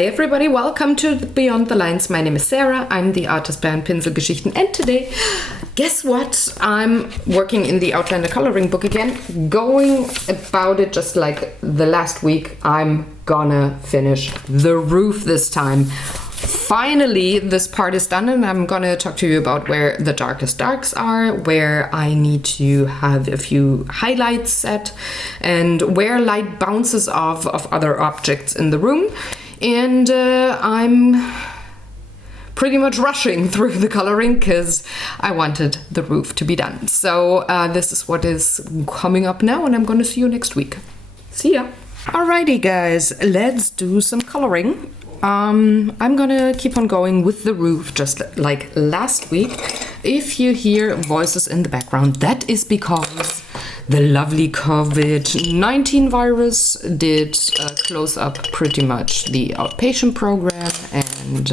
Hi everybody, welcome to Beyond the Lines. My name is Sarah, I'm the artist behind Pinselgeschichten, and today, guess what? I'm working in the Outlander coloring book again, going about it just like the last week. I'm gonna finish the roof this time. Finally, this part is done, and I'm gonna talk to you about where the darkest darks are, where I need to have a few highlights set, and where light bounces off of other objects in the room. And I'm pretty much rushing through the coloring because I wanted the roof to be done. So this is what is coming up now, and I'm gonna see you next week. See ya! Alrighty guys, let's do some coloring. I'm gonna keep on going with the roof just like last week. If you hear voices in the background, that is because the lovely COVID-19 virus did close up pretty much the outpatient program and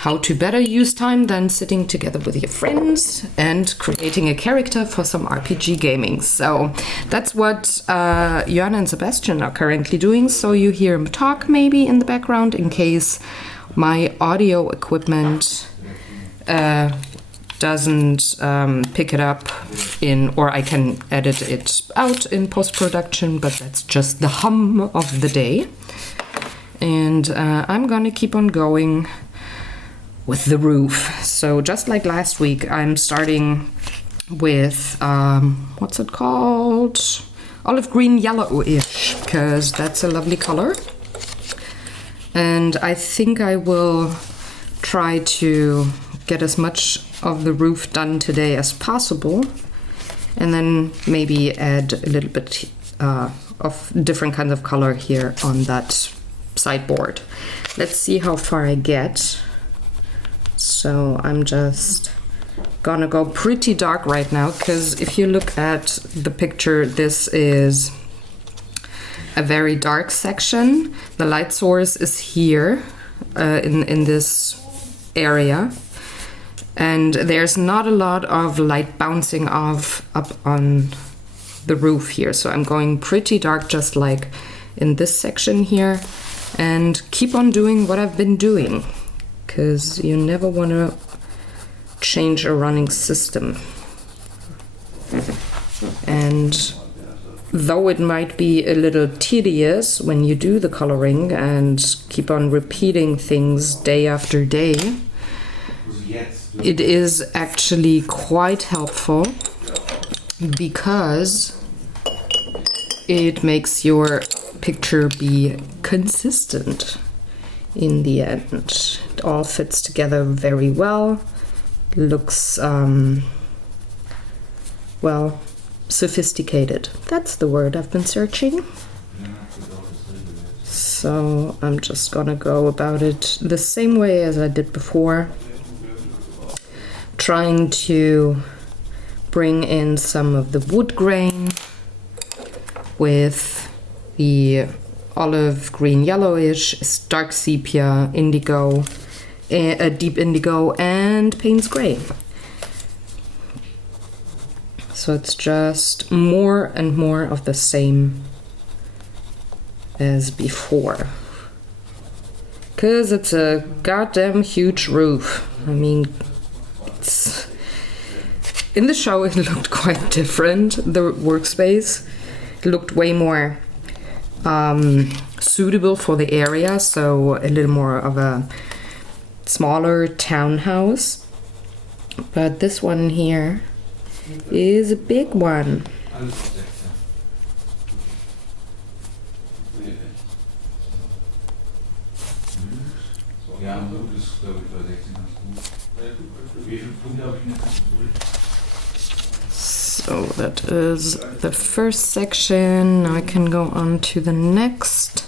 how to better use time than sitting together with your friends and creating a character for some RPG gaming. So that's what Jörn and Sebastian are currently doing. So you hear them talk maybe in the background in case my audio equipment doesn't pick it up in, or I can edit it out in post-production, but that's just the hum of the day. And I'm gonna keep on going with the roof. So just like last week, I'm starting with what's it called? Olive green yellowish, because that's a lovely color. And I think I will try to get as much of the roof done today as possible, and then maybe add a little bit of different kinds of color here on that sideboard. Let's see how far I get. So I'm just gonna go pretty dark right now, because if you look at the picture, this is a very dark section. The light source is here in this area, and there's not a lot of light bouncing off up on the roof here. So I'm going pretty dark just like in this section here, and keep on doing what I've been doing, because you never want to change a running system. And though it might be a little tedious when you do the coloring and keep on repeating things day after day, it is actually quite helpful because it makes your picture be consistent in the end. It all fits together very well, looks well, sophisticated. That's the word I've been searching. So I'm just gonna go about it the same way as I did before, trying to bring in some of the wood grain with the olive green yellowish, dark sepia, indigo, deep indigo, and Payne's gray. So it's just more and more of the same as before, because it's a goddamn huge roof. I mean, it's in the show it looked quite different. The workspace looked way more suitable for the area, so a little more of a smaller townhouse. But this one here is a big one. So that is the first section. Now I can go on to the next.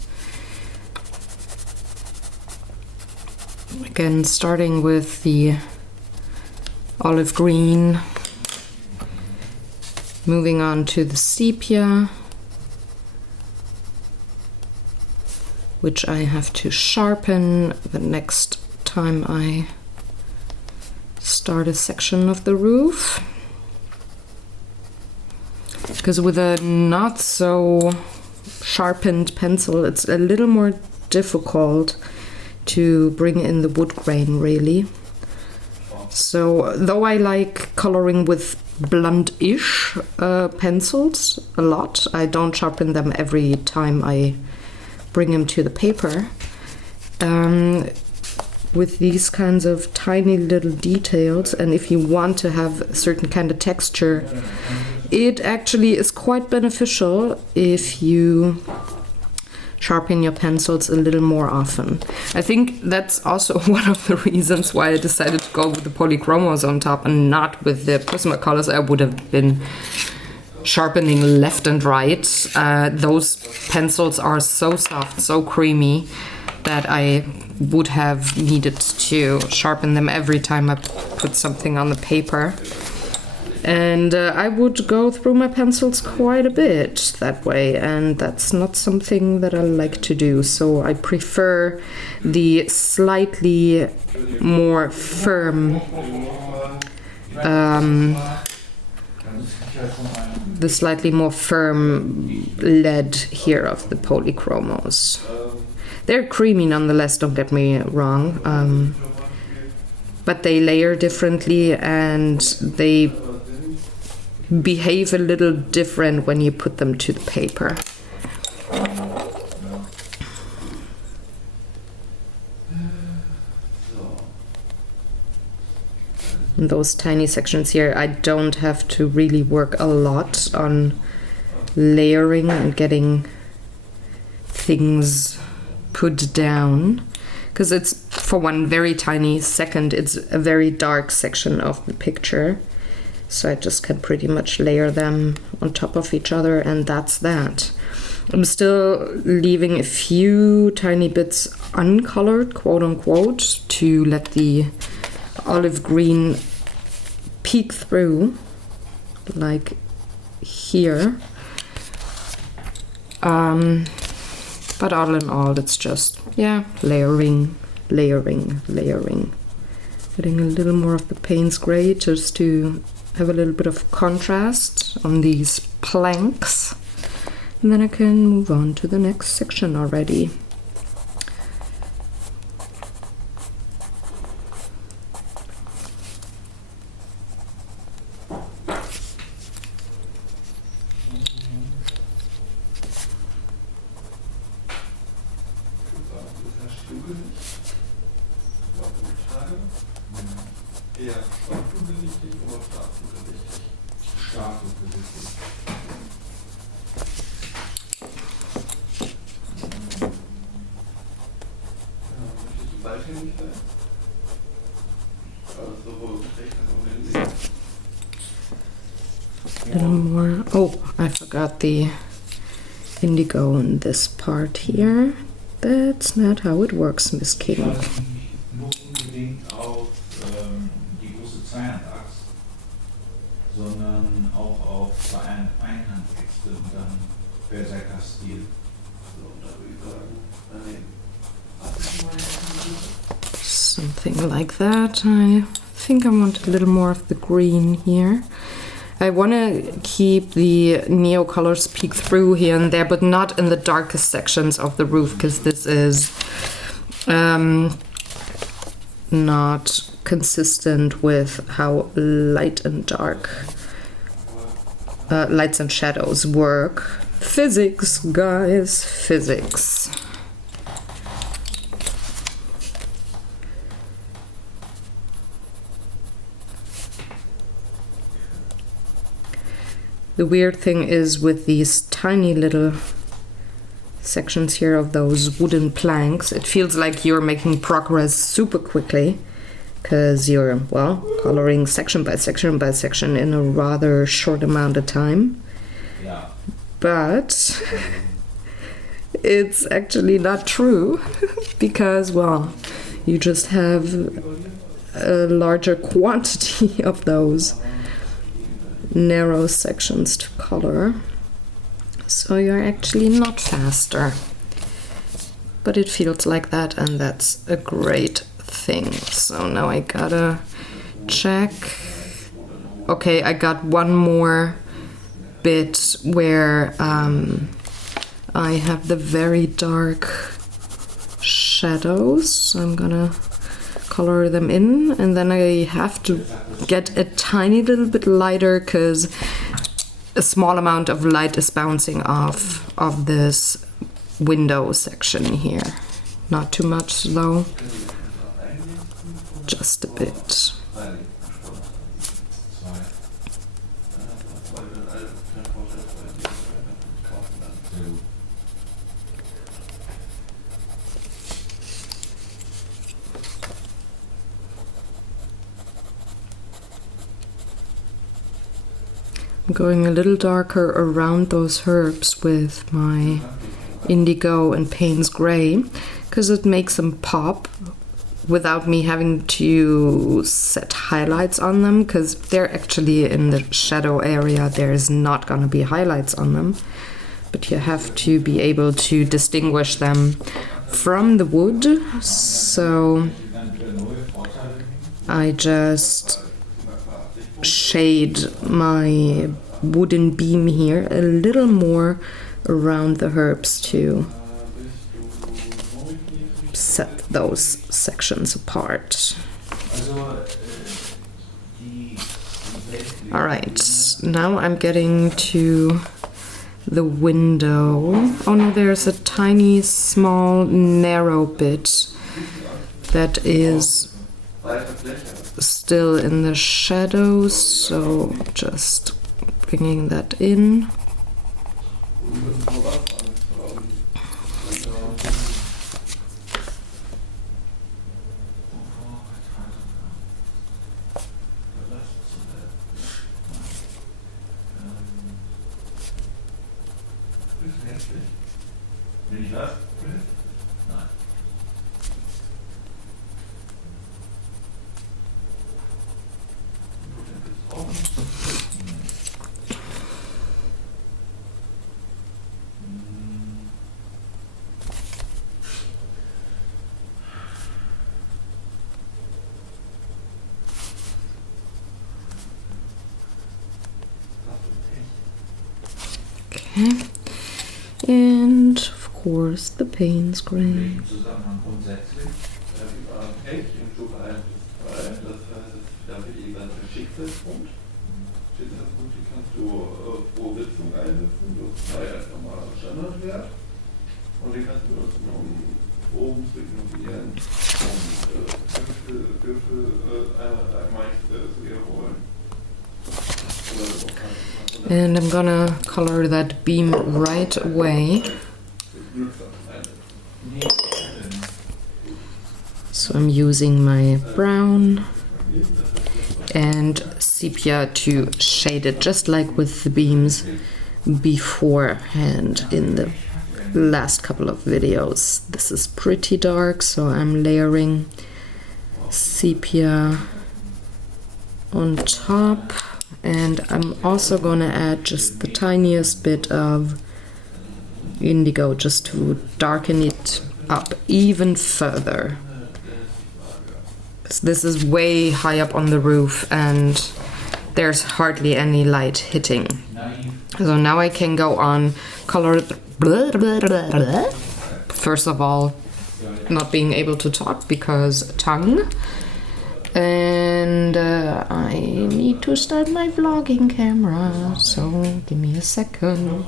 Again, starting with the olive green, moving on to the sepia, which I have to sharpen the next time I start a section of the roof. Because with a not so sharpened pencil, it's a little more difficult to bring in the wood grain, really. So, though I like coloring with blunt-ish pencils a lot, I don't sharpen them every time I bring them to the paper. With these kinds of tiny little details, and if you want to have a certain kind of texture, it actually is quite beneficial if you sharpen your pencils a little more often. I think that's also one of the reasons why I decided to go with the polychromos on top and not with the Prismacolors. I would have been sharpening left and right. Those pencils are so soft, so creamy, that I would have needed to sharpen them every time I put something on the paper. And I would go through my pencils quite a bit that way, and that's not something that I like to do. So I prefer the slightly more firm lead here of the polychromos. They're creamy nonetheless, don't get me wrong, but they layer differently and they behave a little different when you put them to the paper. In those tiny sections here, I don't have to really work a lot on layering and getting things put down, because it's, for one very tiny second, it's a very dark section of the picture. So I just can pretty much layer them on top of each other, and that's that. I'm still leaving a few tiny bits uncolored, quote unquote, to let the olive green peek through, like here. But all in all, it's just, yeah, layering. Getting a little more of the Payne's Gray just to have a little bit of contrast on these planks. And then I can move on to the next section already. A little more. Oh, I forgot the indigo in this part here. That's not how it works, Miss King. Nur unbedingt auf die große Zweihandachs, sondern auch auf Einhandtexte und dann Berserker-Stil. Something like that. I think I want a little more of the green here. I want to keep the neo colors peek through here and there, but not in the darkest sections of the roof, because this is not consistent with how light and dark, lights and shadows work. Physics, guys, physics. The weird thing is with these tiny little sections here of those wooden planks, it feels like you're making progress super quickly, because you're, well, coloring section by section by section in a rather short amount of time. Yeah. But it's actually not true, because, well, you just have a larger quantity of those narrow sections to color, so you're actually not faster, but it feels like that, and that's a great thing. So now I gotta check. Okay, I got one more bit where I have the very dark shadows. So I'm gonna color them in, and then I have to get a tiny little bit lighter because a small amount of light is bouncing off of this window section here. Not too much though, just a bit. I'm going a little darker around those herbs with my indigo and Payne's Gray because it makes them pop without me having to set highlights on them, because they're actually in the shadow area. There's not going to be highlights on them, but you have to be able to distinguish them from the wood. So I just shade my wooden beam here a little more around the herbs to set those sections apart. Alright, now I'm getting to the window. Oh no, there's a tiny, small, narrow bit that is still in the shadows, so just bringing that in. Okay, and of course the Payne's Gray. And I'm gonna color that beam right away. So I'm using my brown and sepia to shade it, just like with the beams beforehand in the last couple of videos. This is pretty dark, so I'm layering sepia on top. And I'm also gonna add just the tiniest bit of indigo just to darken it up even further. This is way high up on the roof and there's hardly any light hitting. So now I can go on color. First of all, not being able to talk because tongue. And I need to start my vlogging camera, so give me a second.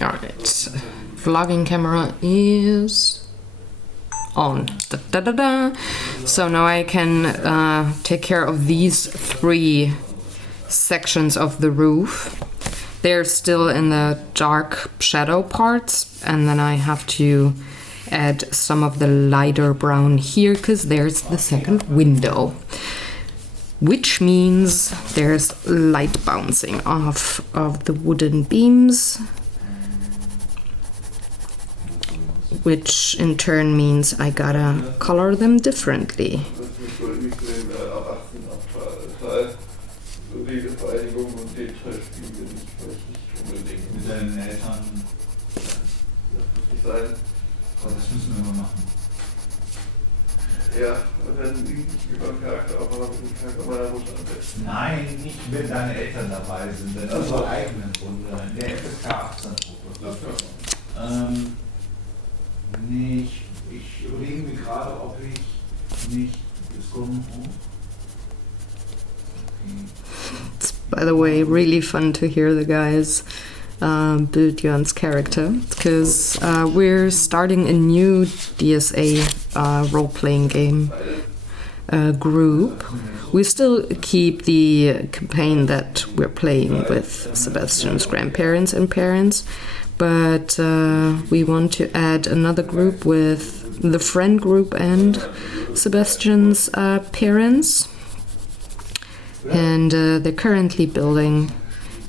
Alright, vlogging camera is on. Da, da, da, da. So now I can take care of these three sections of the roof. They're still in the dark shadow parts, and then I have to add some of the lighter brown here because there's the second window, which means there's light bouncing off of the wooden beams, which in turn means I gotta color them differently. sein. Und das müssen wir mal machen. Ja, und dann liege ich über den Charakter auch mal mit dem Charakter meiner Mutter am besten. Nein, nicht wenn deine Eltern dabei sind, denn das soll eigenen Runde. In der FSK 18-Gruppe. Das kann man. Nee, ich überlege mir gerade, ob ich nicht das Grund. It's, by the way, really fun to hear the guys build Jörn's character, because we're starting a new DSA role-playing game group. We still keep the campaign that we're playing with Sebastian's grandparents and parents, but we want to add another group with the friend group and Sebastian's parents. And they're currently building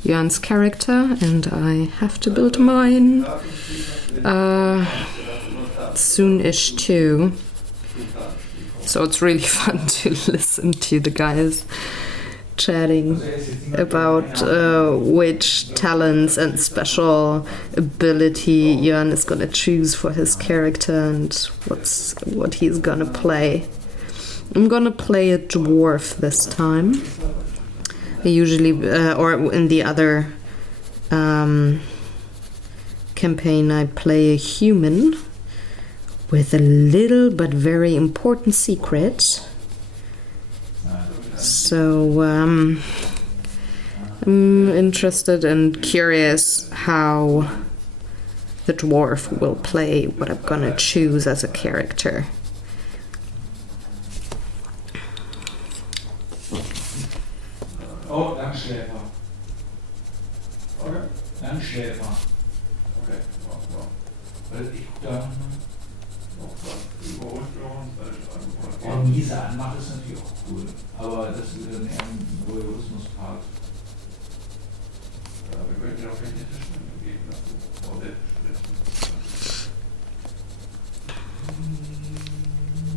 Jörn's character, and I have to build mine soon-ish too. So it's really fun to listen to the guys chatting about which talents and special ability Jörn is gonna choose for his character and what he's gonna play. I'm gonna play a dwarf this time. I usually, or in the other campaign, I play a human with a little but very important secret. So I'm interested and curious how the dwarf will play what I'm gonna choose as a character. Oh, Langschläfer. Okay. Langschläfer. Okay. Wow. Weil ich dann. Überholung, Und diese Anmache ist natürlich auch cool. Aber das ist dann eher ein Voyeurismus-Part. Ja, wir können ja auch welche Tischen geben lassen.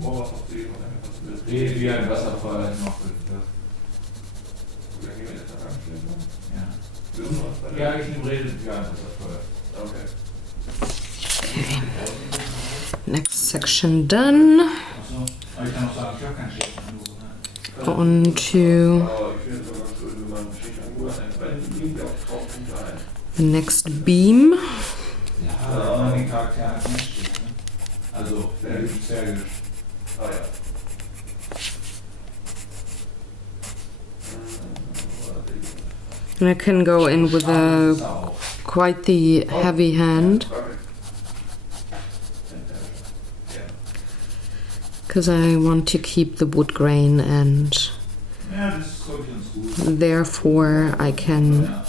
Oh, was auf die Rede wie ein Wasserfall noch bitte. Wie lange gehen wir jetzt da anstellen? Ja. Wissen wir was bei Ja, ich rede wie ein Wasserfall. Okay. Next section done. Achso, aber ich kann auch sagen, ich habe keinen schlechten Anruf. On to Ich finde es sogar ganz schön, wenn man einen schicken Anruf hat, weil die liegen ja auch drauf hinter ein. the next beam. Ja, aber wenn man den Charakter als Mensch steht, ne? Also, der ist sehr gut. Ah ja. And I can go in with a quite the heavy hand, because I want to keep the wood grain, and Ja, das ist, glaube ich, ganz gut. therefore I can Ja.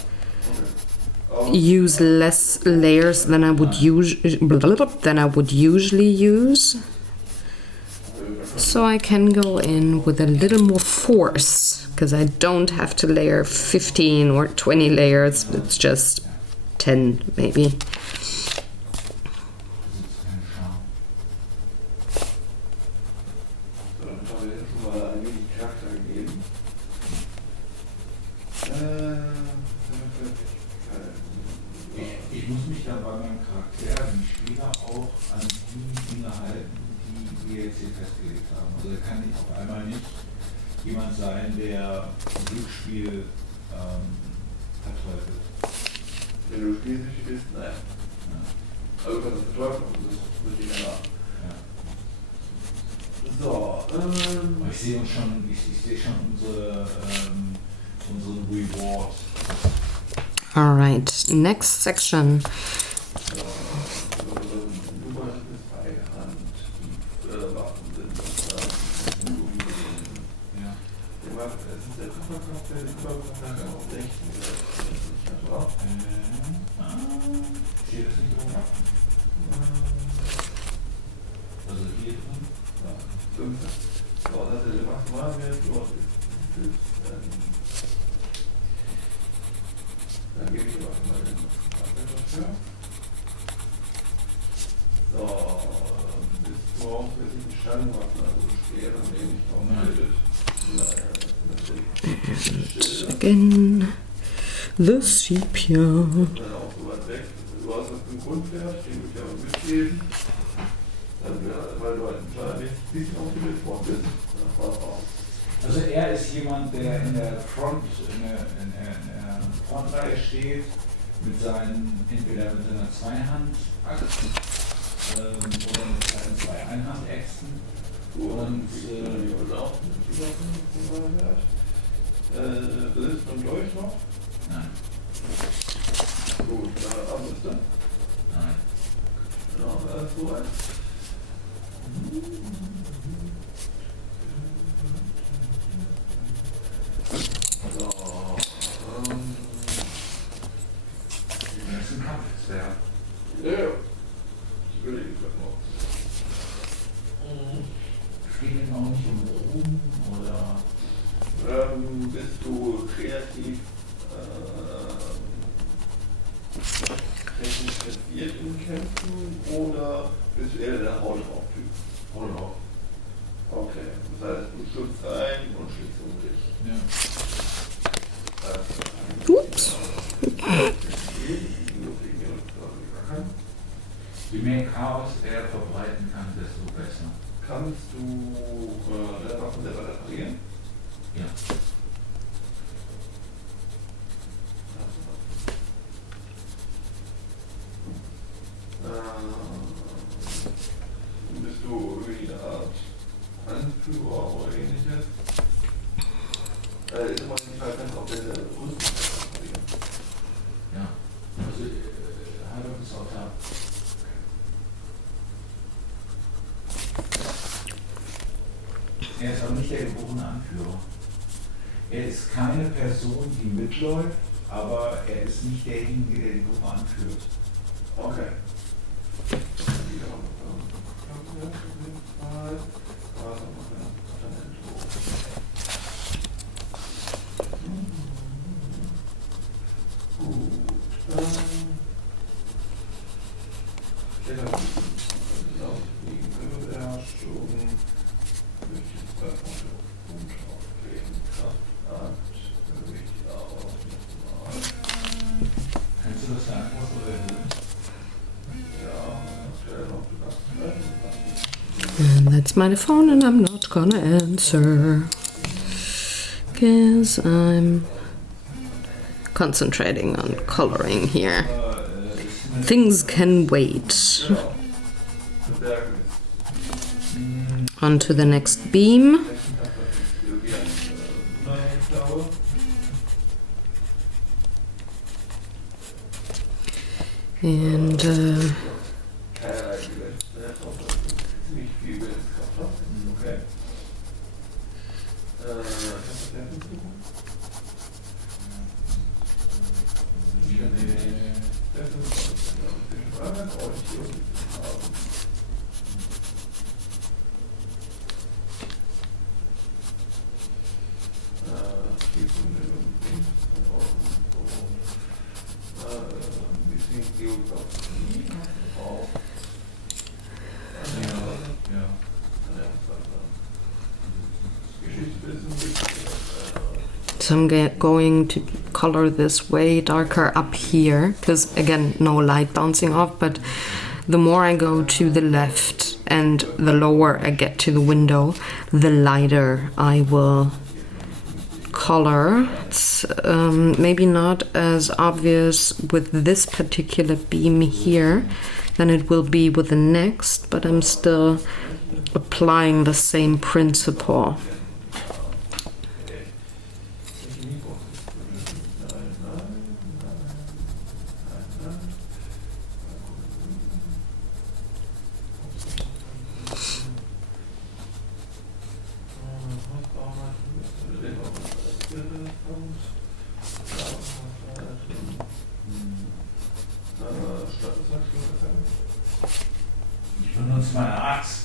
use less layers than I would usually use. So I can go in with a little more force, because I don't have to layer 15 or 20 layers, it's just 10 maybe. Das ist kein Charme. So, dann haben wir jetzt schon mal ein wenig Charakter gegeben. Ich muss mich dann bei meinem Charakter, dem Spieler, auch an die Dinge halten, die wir jetzt hier festgelegt haben. Also er kann nicht auf einmal nicht jemand sein, der im Glücksspiel verteufelt. Wenn du spielsüchtig bist, naja. Ja. Also du kannst das verteufeln, das wird dir danach. Ja. So, Aber ich sehe schon unseren Reward. All right, next section. du behandelst Beihand, die Waffen sind Ja. die Waffen, es ist der Kupferkopf, der Kupferkopf auf 16. Steht das nicht oben? Also hier drin? Ja, 5. So, das ist was machen wir jetzt? Dann gebe ich auch mal den dafür. So, bis zu auswärtigen Stangenwaffen, also Speere, nehme ich auch Again, the sepia. dann auch so weit weg. Du hast das einen Grundwert, den würde ich aber mitgeben. Dann, weil du halt ein kleines bisschen auf die Bildform bist. Also er ist jemand, der in der Frontreihe steht, mit seinen, entweder mit seiner Zweihand-Axt oder mit seinen zwei Einhand-Äxten. Und auch besitzt man Dolch noch? Nein. Gut, Armbrüste? Nein. Genau, das ist soweit. So, Das ist ein Kampfzwerg. ja. Ich überlege gerade noch. Steht ihm auch nicht um Ruhm oder. Bist du kreativ technisch versiert in Kämpfen oder bist du eher der Hau drauf-Typ? Hau drauf. Okay, das heißt, du schubst rein und schlägst um dich. Ja. Ups. Je mehr Chaos er verbreiten kann, desto besser. Kannst du deine Waffen selber reparieren? Ja. Bist du irgendwie eine Art Anführer oder ähnliches? Ist immer die Frage, ob der Rüstung reparieren. Ja. Also, halber ist auch da. Er ist aber nicht der geborene Anführer. Er ist keine Person, die mitläuft, aber er ist nicht derjenige, der die Gruppe anführt. Okay. Kannst du das da einfach so erhöhen? And that's my phone and I'm not gonna answer. Because I'm concentrating on coloring here. Things can wait. On to the next beam. And so I'm going to color this way darker up here, because again, no light bouncing off, but the more I go to the left and the lower I get to the window, the lighter I will color. It's maybe not as obvious with this particular beam here than it will be with the next, but I'm still applying the same principle. Ich benutze meine Axt.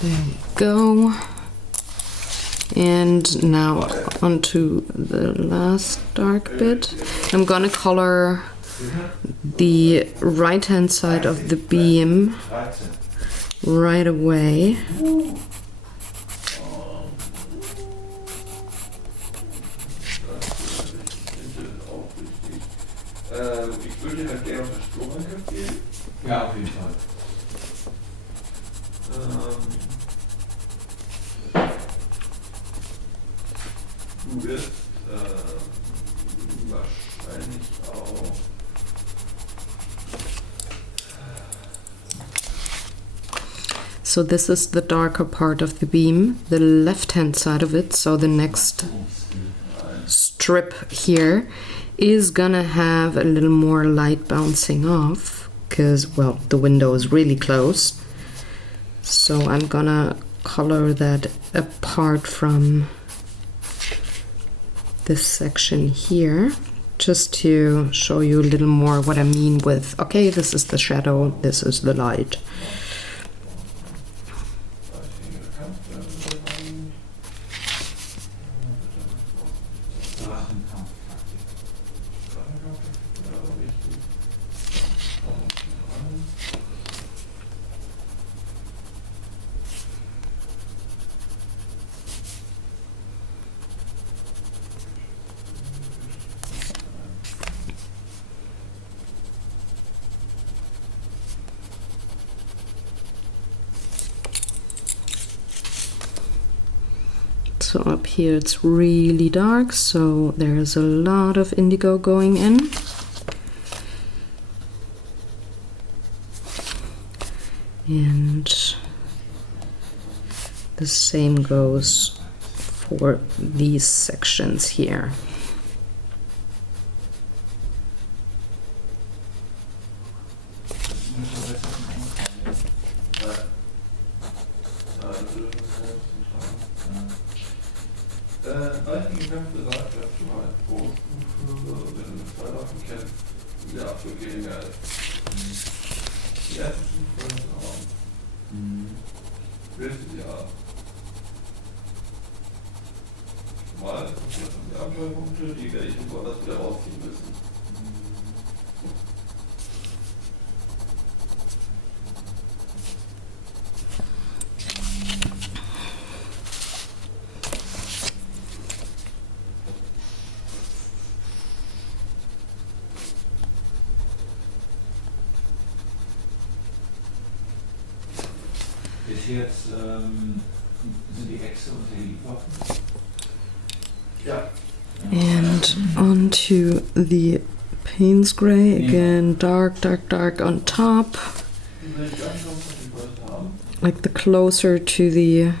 There we go. And now onto the last dark bit. I'm gonna color the right hand side of the beam right away. würde dir halt gerne auf den Stromanker gehen. Ja, auf jeden Fall. Du wirst wahrscheinlich auch So this is the darker part of the beam, the left-hand side of it. So the next strip here is gonna have a little more light bouncing off because, well, the window is really close. So I'm gonna color that apart from this section here, just to show you a little more what I mean with, okay, this is the shadow, this is the light. So up here it's really dark, so there's a lot of indigo going in. And the same goes for these sections here. Die werde ich im Vorsatz wieder rausziehen müssen. Bis jetzt sind die Echse und der Lieferwaffen. Ja. And onto the Payne's Gray, again dark, dark, dark on top. Like the closer to the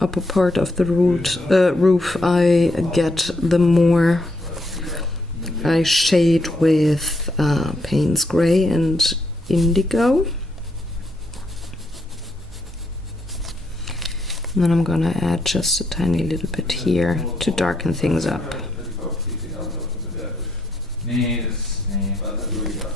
upper part of the roof I get, the more I shade with Payne's Gray and Indigo. And then I'm gonna add just a tiny little bit here to darken things up. Nee, nee. Ja.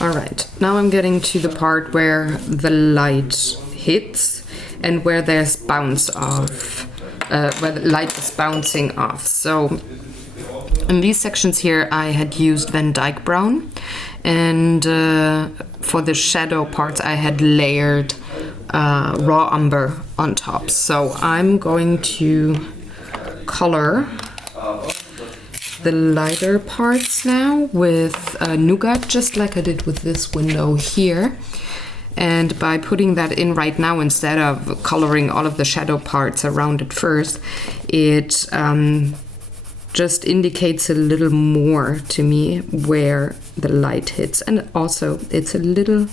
Alright, now I'm getting to the part where the light hits and where there's bounce off, where the light is bouncing off. So in these sections here I had used Van Dyke Brown, and for the shadow parts I had layered raw umber on top. So I'm going to color the lighter parts now with Nougat, just like I did with this window here. And by putting that in right now, instead of coloring all of the shadow parts around it first, it just indicates a little more to me where the light hits. And also it's a little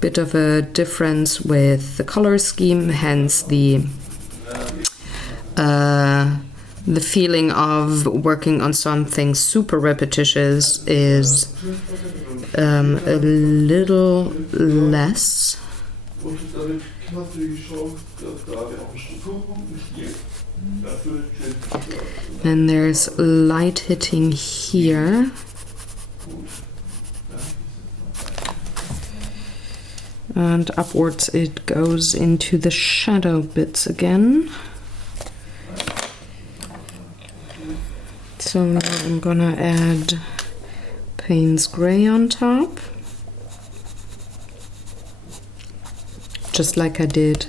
bit of a difference with the color scheme, hence the feeling of working on something super repetitious is a little less. And there's light hitting here. And upwards it goes into the shadow bits again. So now I'm gonna add Payne's Gray on top, just like I did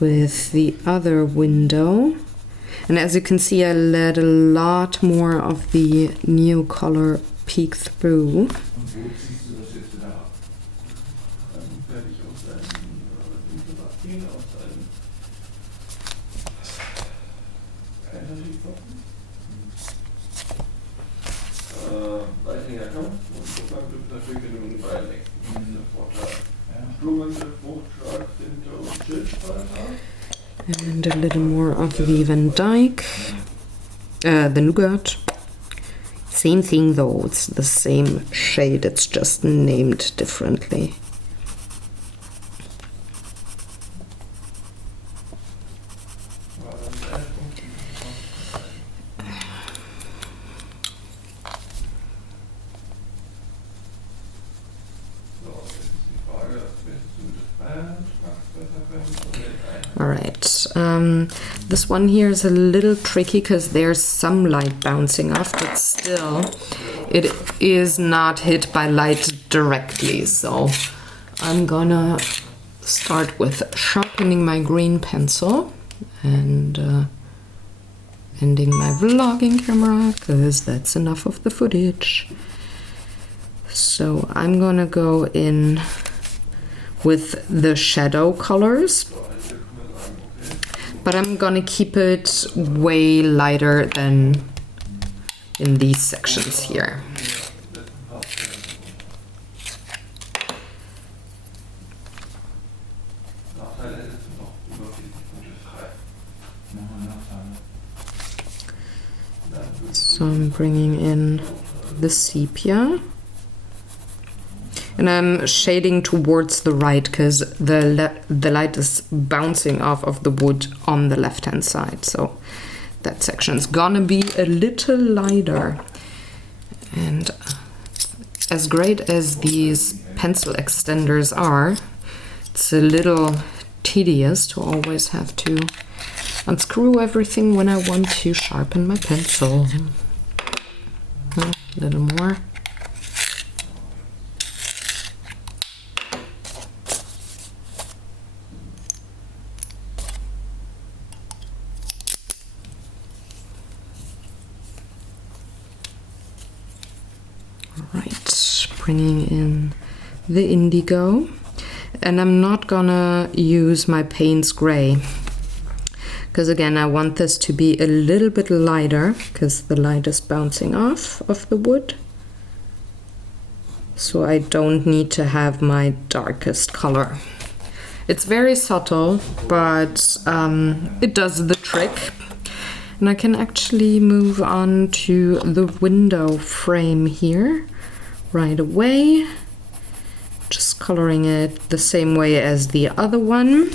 with the other window. And as you can see, I let a lot more of the new color peek through. Und wo ziehst du das jetzt wieder ab? Werde ich aus seinen aus seinen Energy Socken. Leitlinger Kampf und Zugang gibt natürlich genügend Beilängen. Vorteil. Blumenste, Fruchtschlag, Tinte und Schildspalter. And a little more of the Van Dyke, the Nougat. Same thing though, it's the same shade, it's just named differently. Alright, this one here is a little tricky because there's some light bouncing off, but still it is not hit by light directly. So I'm gonna start with sharpening my green pencil and ending my vlogging camera because that's enough of the footage. So I'm gonna go in with the shadow colors, but I'm gonna keep it way lighter than in these sections here. So I'm bringing in the sepia. And I'm shading towards the right because the light is bouncing off of the wood on the left-hand side. So that section's gonna be a little lighter. And as great as these pencil extenders are, it's a little tedious to always have to unscrew everything when I want to sharpen my pencil. A little more. Right, bringing in the indigo, and I'm not gonna use my Payne's Gray because again I want this to be a little bit lighter because the light is bouncing off of the wood, so I don't need to have my darkest color. It's very subtle, but it does the trick. And I can actually move on to the window frame here right away. Just coloring it the same way as the other one.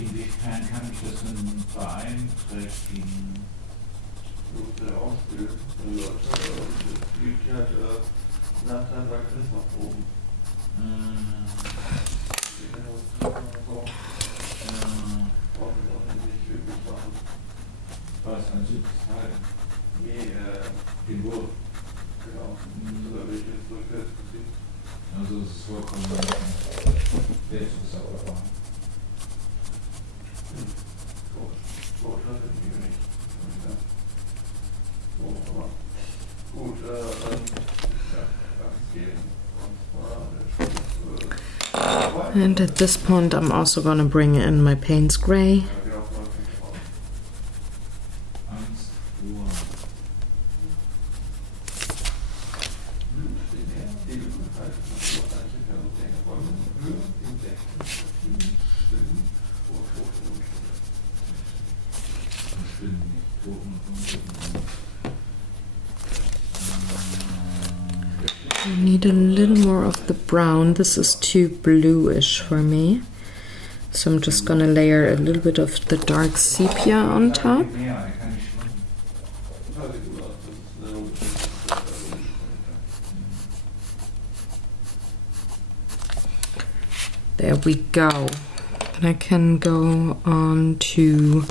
Inwiefern kann ich das denn beeinträchtigen? Der Ausbild, die hat Nachteil bei Christmasproben. Was an Südteil? Nee, den Wurf. Genau. Oder welches Rückwärtsprinzip? Also es ist vollkommen selbstsauerbar. And at this point I'm also gonna bring in my Payne's Gray. I need a little more of the brown. This is too bluish for me. So I'm just gonna layer a little bit of the dark sepia on top. There we go. And I can go on to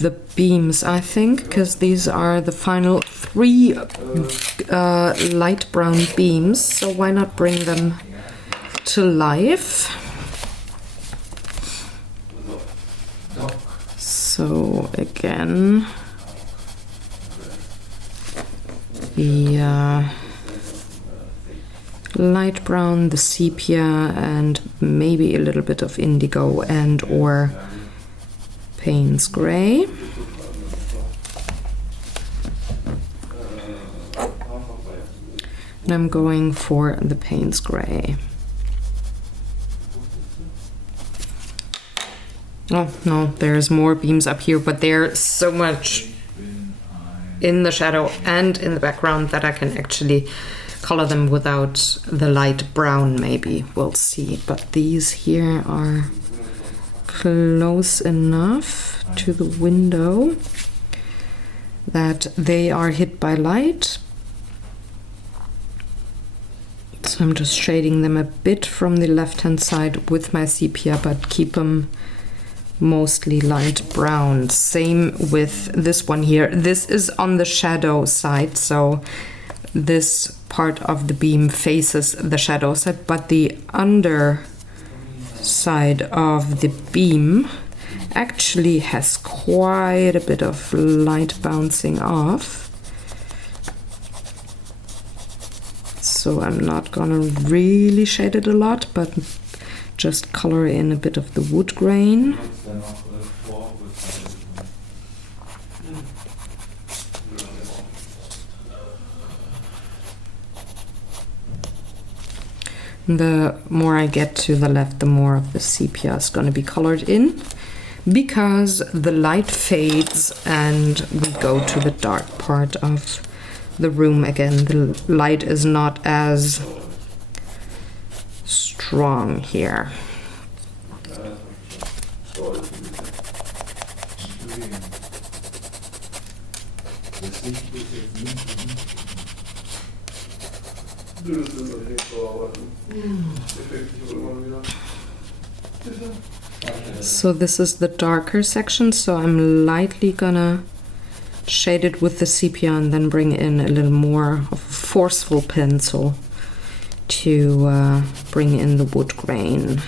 the beams, I think, because these are the final 3 light brown beams. So why not bring them to life? So again, the light brown, the sepia, and maybe a little bit of indigo and or Payne's gray. And I'm going for the Payne's gray. Oh no, there's more beams up here, but they're so much in the shadow and in the background that I can actually color them without the light brown. Maybe we'll see, but these here are close enough to the window that they are hit by light. So I'm just shading them a bit from the left hand side with my sepia, but keep them mostly light brown. Same with this one here. This is on the shadow side, so this part of the beam faces the shadow side, but the under side of the beam actually has quite a bit of light bouncing off. So I'm not gonna really shade it a lot, but just color in a bit of the wood grain. The more I get to the left, the more of the sepia is going to be colored in, because the light fades and we go to the dark part of the room again. The light is not as strong here. So this is the darker section, so I'm lightly gonna shade it with the sepia and then bring in a little more of a forceful pencil to bring in the wood grain.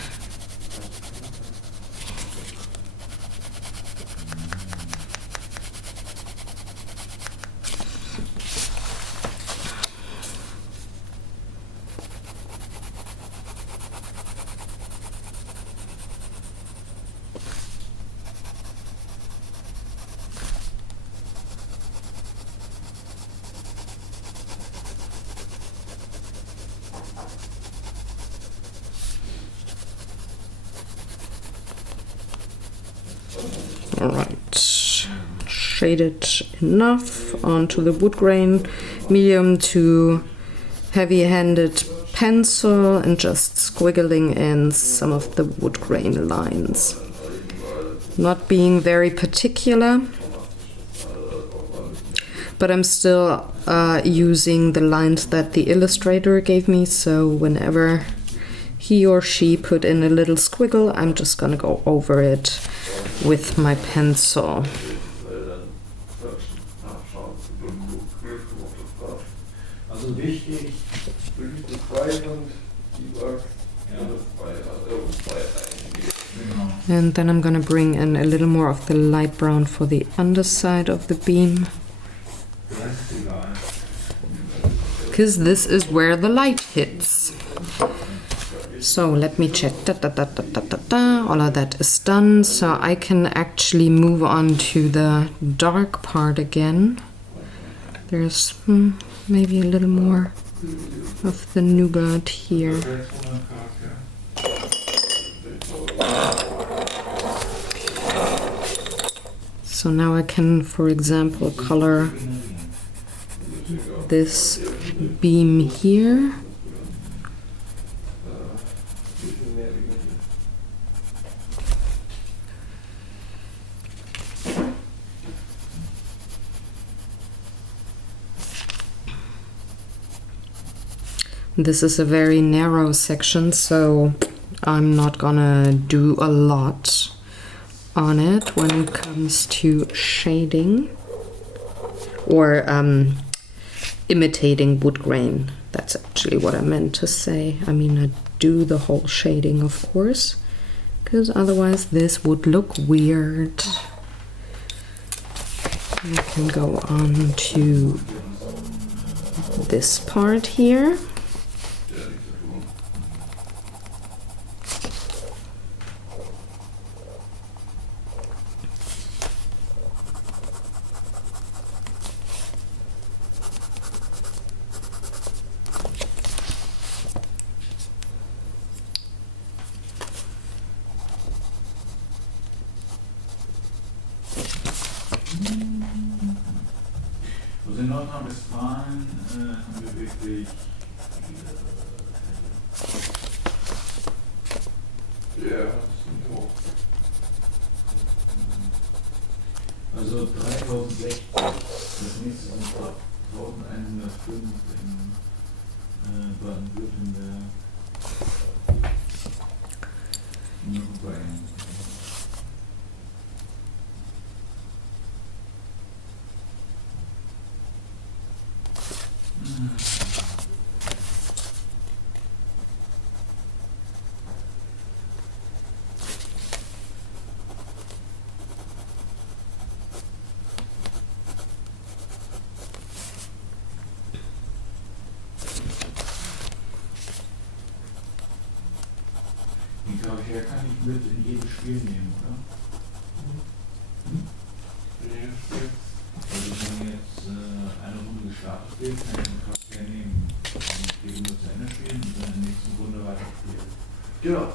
Alright, shaded enough onto the wood grain, medium to heavy-handed pencil, and just squiggling in some of the wood grain lines. Not being very particular, but I'm still using the lines that the illustrator gave me, so whenever he or she put in a little squiggle, I'm just gonna go over it with my pencil. And then I'm gonna bring in a little more of the light brown for the underside of the beam, because this is where the light hits. So let me check. All of that is done. So I can actually move on to the dark part again. There's maybe a little more of the nougat here. So now I can, for example, color this beam here. This is a very narrow section, so I'm not gonna do a lot on it when it comes to shading or imitating wood grain. That's actually what I meant to say. I mean, I do the whole shading, of course, because otherwise this would look weird. We can go on to this part here. Also in Nordrhein-Westfalen haben wir wirklich Ja, das sind hoch. also 3060, das nächste sind 1105 in Baden-Württemberg. Den glaube ich, kann ich mit in jedes Spiel nehmen, oder? Also wenn jetzt eine Runde gestartet wird, kann ich den Charakter nehmen und die Runde zu Ende spielen und dann in der nächsten Runde weiterspielen. Genau.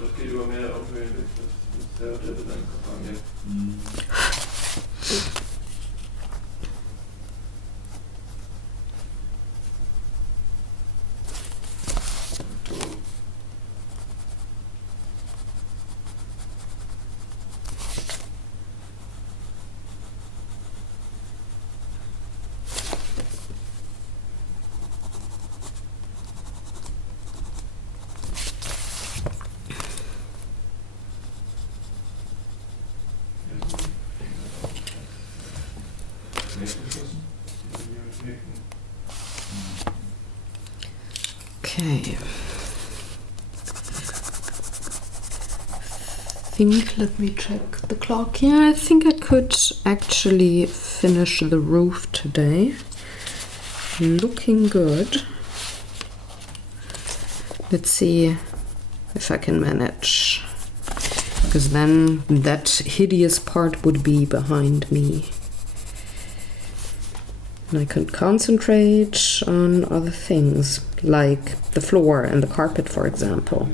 Das geht über mehrere Aufwählen. Das ist der Kampagne. Okay. Let me check the clock. Yeah, I think I could actually finish the roof today. Looking good. Let's see if I can manage, because then that hideous part would be behind me. And I could concentrate on other things, like the floor and the carpet, for example.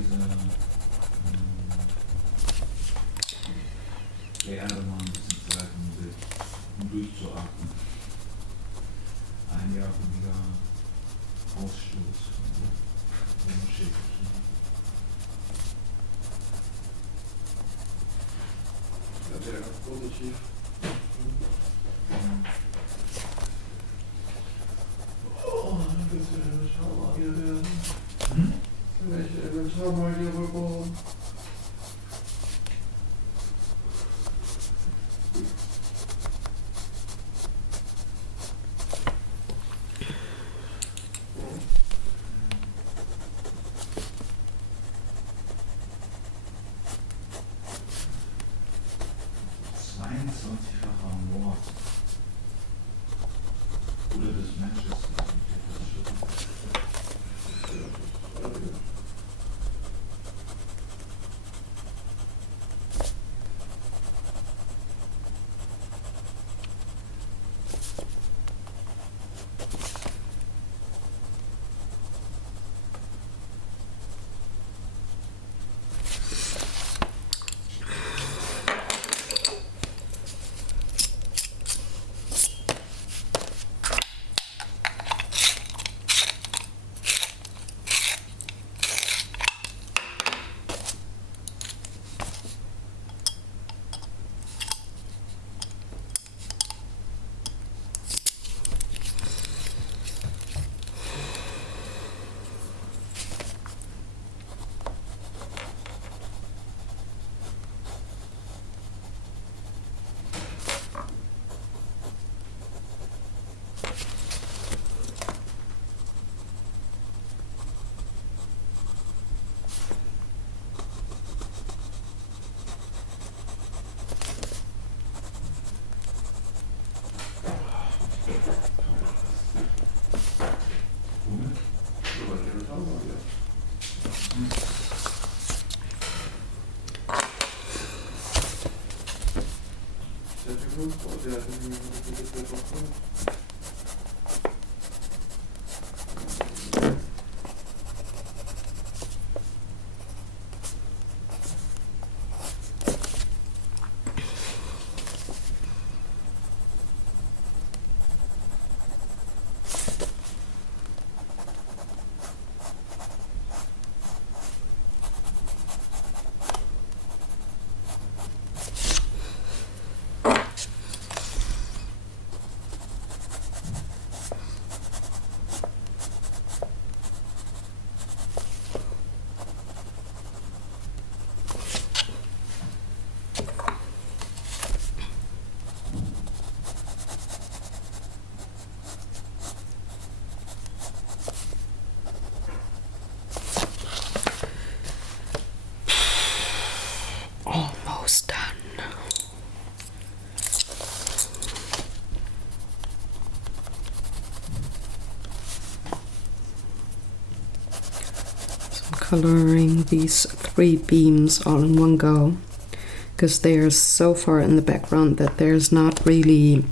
Womit? Über den Tauber, ja. Sehr viel Glück, der hat die Woche. Almost done. So I'm coloring these 3 beams all in one go because they are so far in the background that there's not really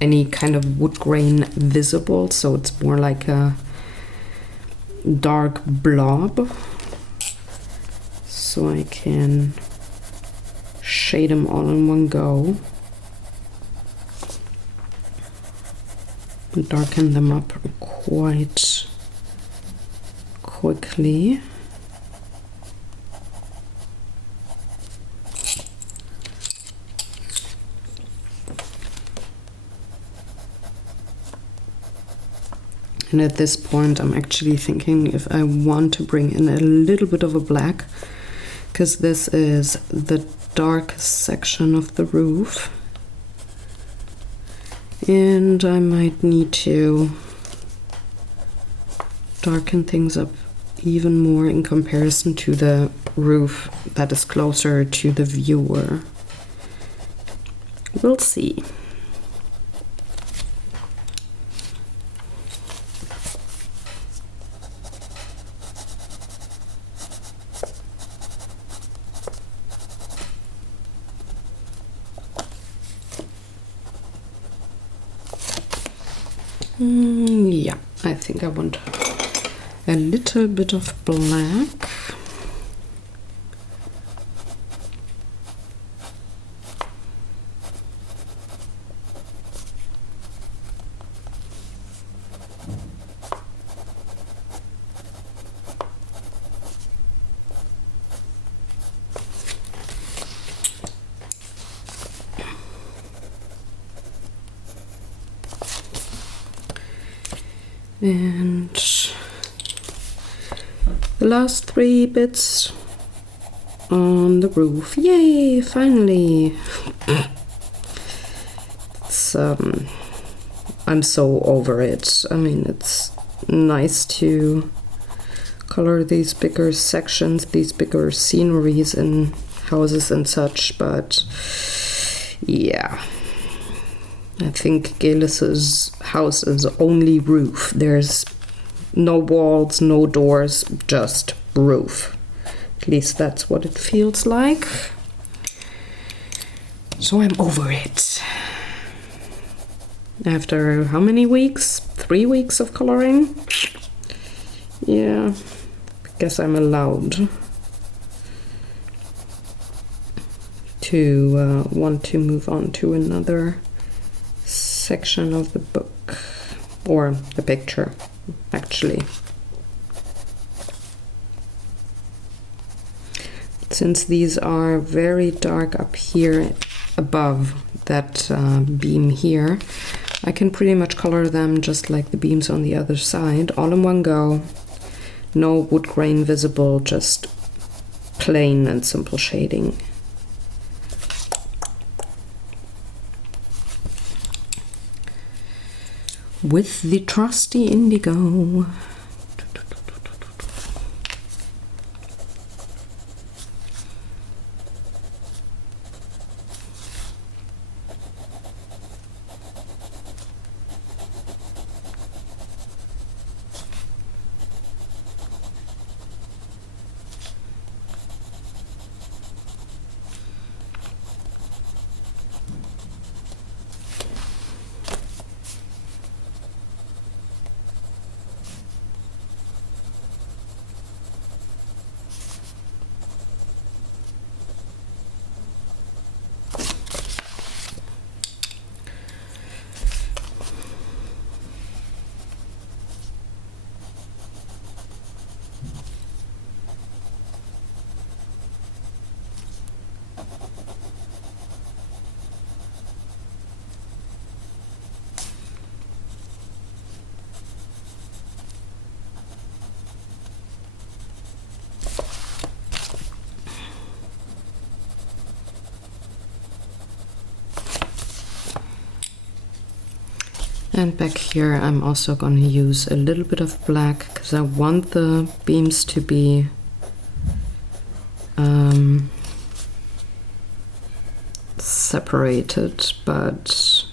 any kind of wood grain visible, so it's more like a dark blob. So I can shade them all in one go and darken them up quite quickly. And at this point I'm actually thinking if I want to bring in a little bit of a black, because this is the dark section of the roof and I might need to darken things up even more in comparison to the roof that is closer to the viewer. We'll see. Yeah, I think I want a little bit of black. And the last 3 bits on the roof. Yay, finally! It's, I'm so over it. I mean, it's nice to color these bigger sections, these bigger sceneries in houses and such, but yeah. I think Geillis' house is only roof. There's no walls, no doors, just roof. At least that's what it feels like. So I'm over it. After how many weeks? 3 weeks of coloring? Yeah, I guess I'm allowed to want to move on to another section of the book, or the picture actually. Since these are very dark up here above that beam here, I can pretty much color them just like the beams on the other side, all in one go. No wood grain visible, just plain and simple shading. With the trusty indigo. And back here I'm also going to use a little bit of black because I want the beams to be separated, but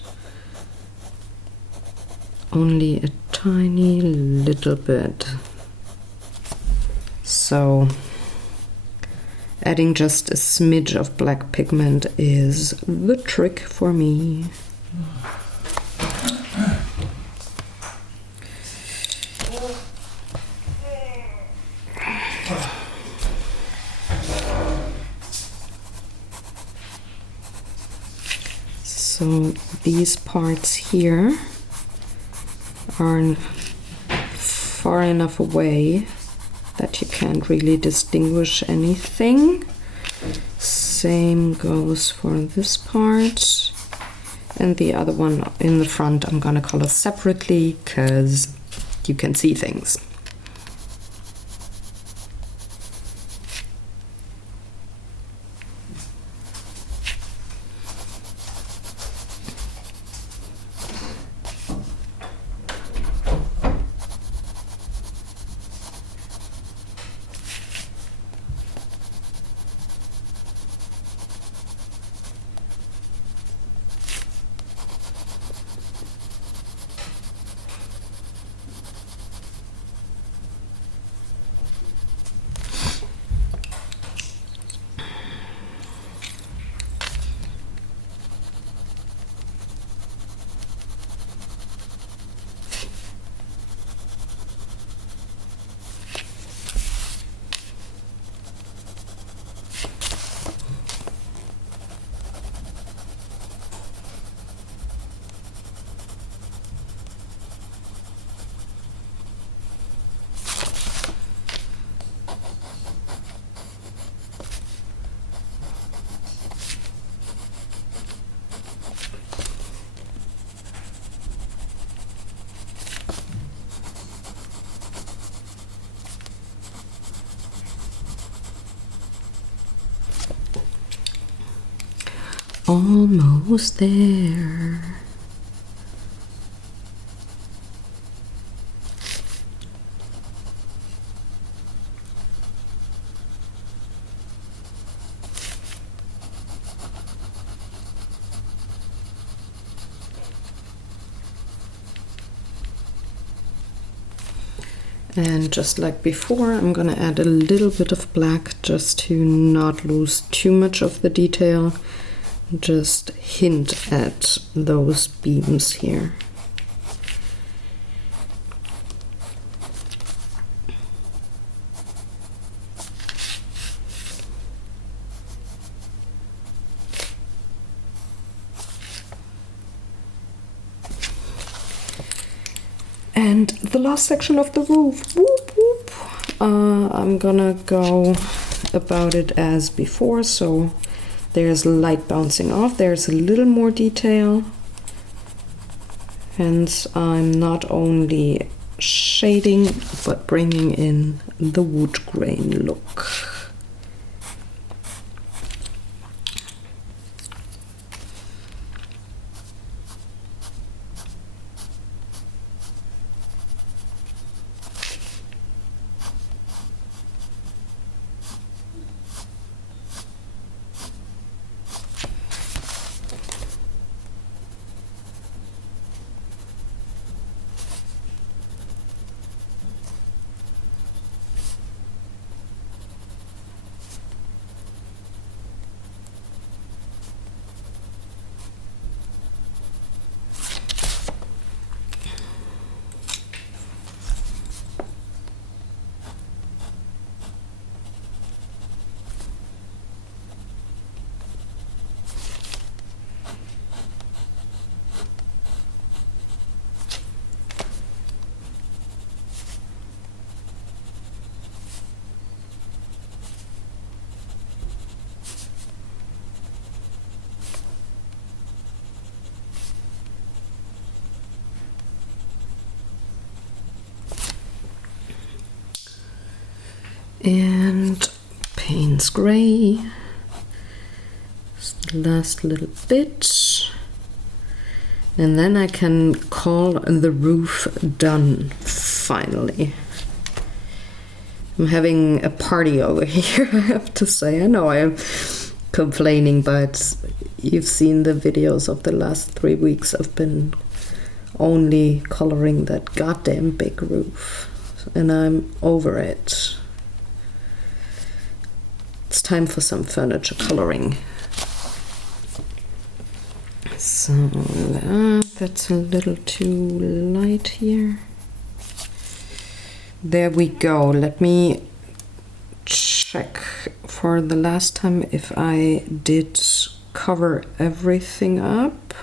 only a tiny little bit. So adding just a smidge of black pigment is the trick for me. So these parts here are far enough away that you can't really distinguish anything. Same goes for this part. And the other one in the front I'm gonna color separately because you can see things. Almost there. And just like before, I'm gonna add a little bit of black just to not lose too much of the detail. Just hint at those beams here. And the last section of the roof, whoop, whoop. I'm gonna go about it as before, so there's light bouncing off, there's a little more detail, hence I'm not only shading but bringing in the wood grain look. And Payne's Gray, the last little bit, And then I can call the roof done, finally. I'm having a party over here, I have to say. I know I'm complaining, but you've seen the videos of the last 3 weeks. I've been only coloring that goddamn big roof, and I'm over it. It's time for some furniture coloring. So that's a little too light here. There we go. Let me check for the last time if I did cover everything up.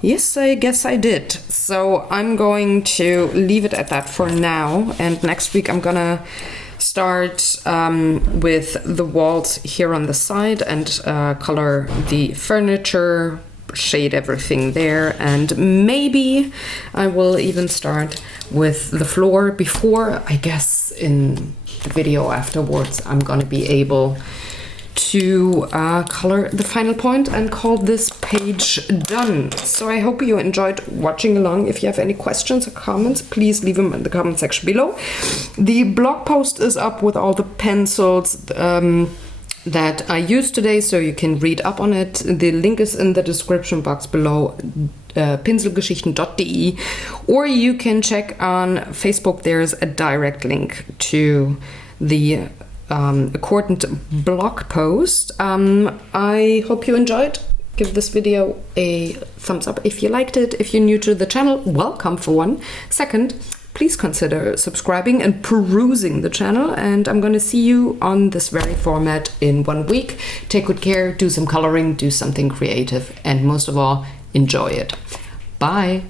Yes, I guess I did. So I'm going to leave it at that for now, and next week I'm gonna start with the walls here on the side and color the furniture, shade everything there, and maybe I will even start with the floor before, I guess in the video afterwards, I'm gonna be able to color the final point and call this page done. So I hope you enjoyed watching along. If you have any questions or comments, please leave them in the comment section below. The blog post is up with all the pencils that I used today, so you can read up on it. The link is in the description box below, pinselgeschichten.de, or you can check on Facebook. There's a direct link to the accordant blog post. I hope you enjoyed. Give this video a thumbs up if you liked it. If you're new to the channel, welcome for one. Second, please consider subscribing and perusing the channel, and I'm gonna see you on this very format in 1 week. Take good care, do some coloring, do something creative, and most of all, enjoy it. Bye.